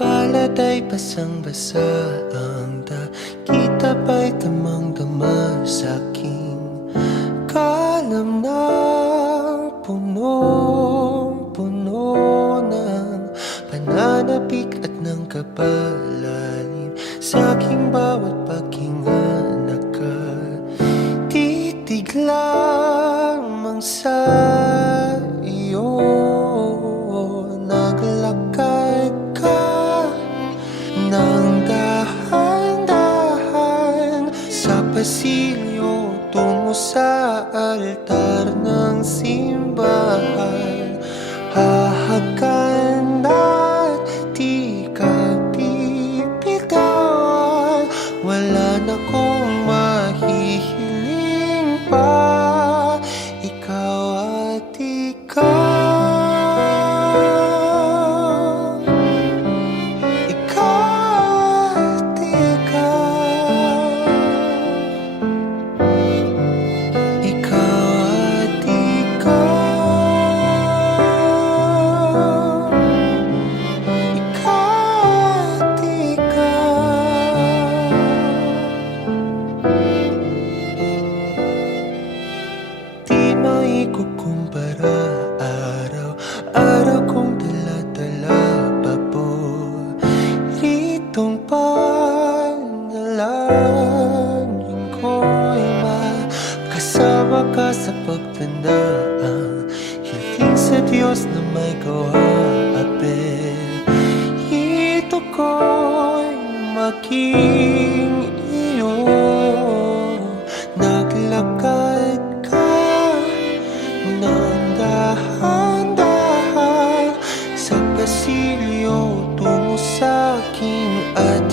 Palad ay basang-basa, ang dakita pa'y damang-dama sa'king kalamnang punong-puno ng pananabik at ng kabalalim. Sa'king bawat paghinga nakatitig lamang sa iyo. Naglakad ka nang dahan-dahan sa pasilyo tungo sa altar ng simbahan. Hahagan at di ka bibitawan, wala na kong mahihiling pa, ikaw at ikaw. Ikukumpara, araw-araw kong dala-dala paboritong panalangin ko'y makasama ka sa pagtanda. Ang hiling sa Diyos na may kaapel-ito ko'y maging iyo. Naglakad nang dahan-dahan sa pasilyo tungo sa'kin at